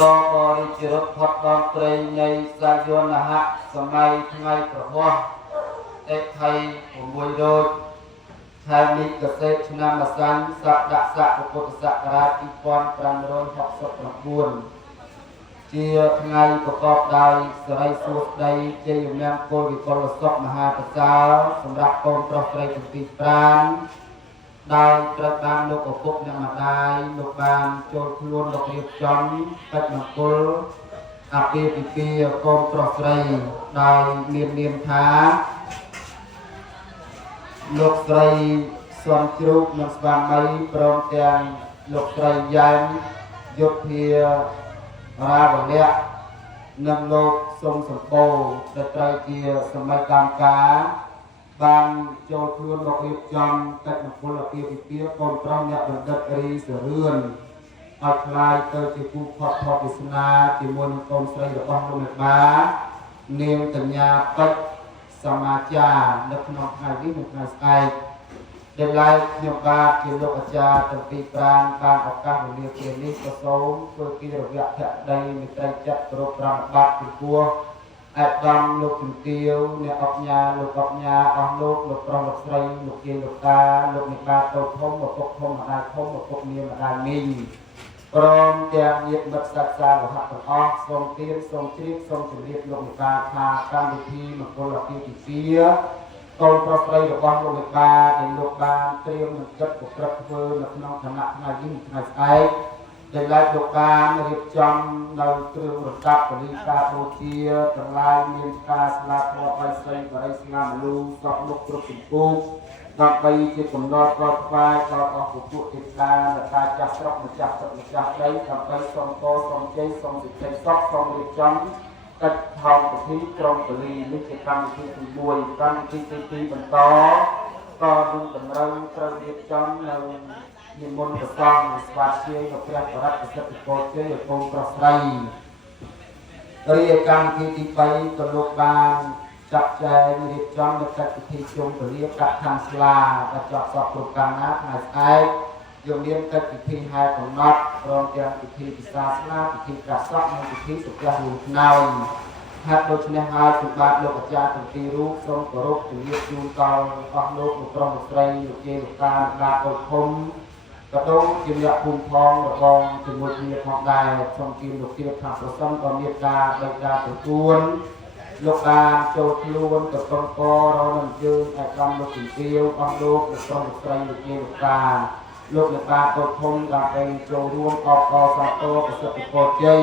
តបរិជារត់ផុតដងព្រៃនៃសាយនហៈសម័យថ្ងៃប្រហោះអេថៃ6រោចខែមិគសេឆ្នាំម្សាញ់សក្តិស័កពុទ្ធសករាជ2569ជាថ្ងៃប្រកបដោយសិរីសួស្តីជ័យមង្គលវិកលសុខមហាប្រសើរសម្រាប់កូនប្រុសស្រីទាំងពីរប្រានដោយត្រូវបានលោកឪពុកអ្នកម្ដាយលោកបានចូលខ្លួនលោករៀបចំកិច្ចមង្គលអាពាហ៍ពិពាហ៍កូនប្រុសស្រីដោយមាននាមថាលោកស្រីសុនជ្រូកនិងស្វាមីព្រមទាំងលោកស្រីយ៉ែមយុធារាវលៈនិងលោកសុំសម្បូរដែលត្រូវជាសមិទ្ធកម្មការបានចូលខ្លួនមករៀបចំកិច្ចមង្គលអាពាហ៍ពិពាហ៍កូនប្រុសអ្នកបណ្ឌិតរីសរឿនឲ្យខ្លាយទៅជាគូផុតផុតវាសនាជាមួយនឹងកូនស្រីរបស់លោកមេបានាងកញ្ញាពេជ្រសមាចារនៅក្នុងថ្ងៃនេះនិងថ្ងៃស្អែកដែលឡើយខ្ញុំបាទជាលោកអាចារ្យទាំងពីរប្រានបានឱកាសវេលាពេលនេះក៏សូមធ្វើគិរវៈភក្តីមេត្រីចិត្តគោរពប្រណិប័តចំពោះអាដាមលោកជំទាវអ្នកអបញ្ញាលោកអបញ្ញាអស់លោកប្រុសលោកស្រីលោកយាយលោកតាលោកមេបាតូចធំឪពុកធំម្ដាយធំឪពុកនាងម្ដាយមីងព្រមទាំងញាតិមិត្តសាស្ត្រាវហៈទាំងអស់សូមទានសូមជ្រាបសូមជម្រាបលោកមេបាថាកម្មវិធីមង្គលអាពាហ៍ពិពាហ៍កូនប្រុសស្រីរបស់លោកមេបាដែលលោកបានត្រៀមនឹងគិតប្រព្រឹត្តធ្វើនៅក្នុងឋានៈថ្ងៃនេះថ្ងៃស្អែកដែលឡើយលោកបានរៀបចំនៅគ្រឿងរណ្ដាប់បរិការបូជាទាំងឡាយមានការស្លាប់រាប់ឲ្យស្រីបរិស្ងាមលូសក់មុខគ្រប់ជំពូកដើម្បីជាកំណត់ប្រថ្វាយដល់អស់ពុទ្ធទេវតាและតាចាស់ស្រុកម្ចាស់ស្រុកម្ចាស់ដីដើម្បីសូមពរសូមជ័យសូមសេចក្តីសុខសូមរៀបចំកិច្ចថោកពិធីក្រុងពលីនេះជាកម្មវិធីទី1កម្មវិធីទី2បន្តក៏នឹងតម្រូវត្រូវរៀបចំនៅនិមន្តព្រះសង្ឃស្វាធ្យាយនៅព្រះបរិត្តសិទ្ធិពលជ័យឲ្យកូនប្រុសស្រីរីឯកម្មវិធីទី3ក៏លោកបានចាត់ចែងរៀបចំនៅកិច្ចពិធីជុំពលាកឋានស្លាដែលជាប់សពគ្រប់កាលណាថ្ងៃស្អែកយកមានកិច្ចពិធីហែកំណត់ព្រមទាំងពិធីពិសាសនាពិធីកាសក់និងពិធីសុភមង្គលហេតុដូច្នេះហើយគឺបាទលោកអាចារ្យទាំងពីររូបសូមគោរពជំរាបជូនដល់អស់លោកប្រុសស្រីលោកយាយលោកតាអ្នកកូនធំក៏ដូចជាអ្នកភូមិផងរបងជាមួយគ្នាផងដែរសូមជម្រាបលោកទៀតថាប្រសិនបើមានការបិទការទទួលលោកបានចូលខ្លួនទៅក្រុមពរនឹងយើងឯកឧត្តមលោកជំទាវអស់លោកប្រុសស្រីលោកយាយលោកតាលោកអ្នកតាតូចធំដើម្បីចូលរួមអបអរសាទរប្រសិទ្ធពរជ័យ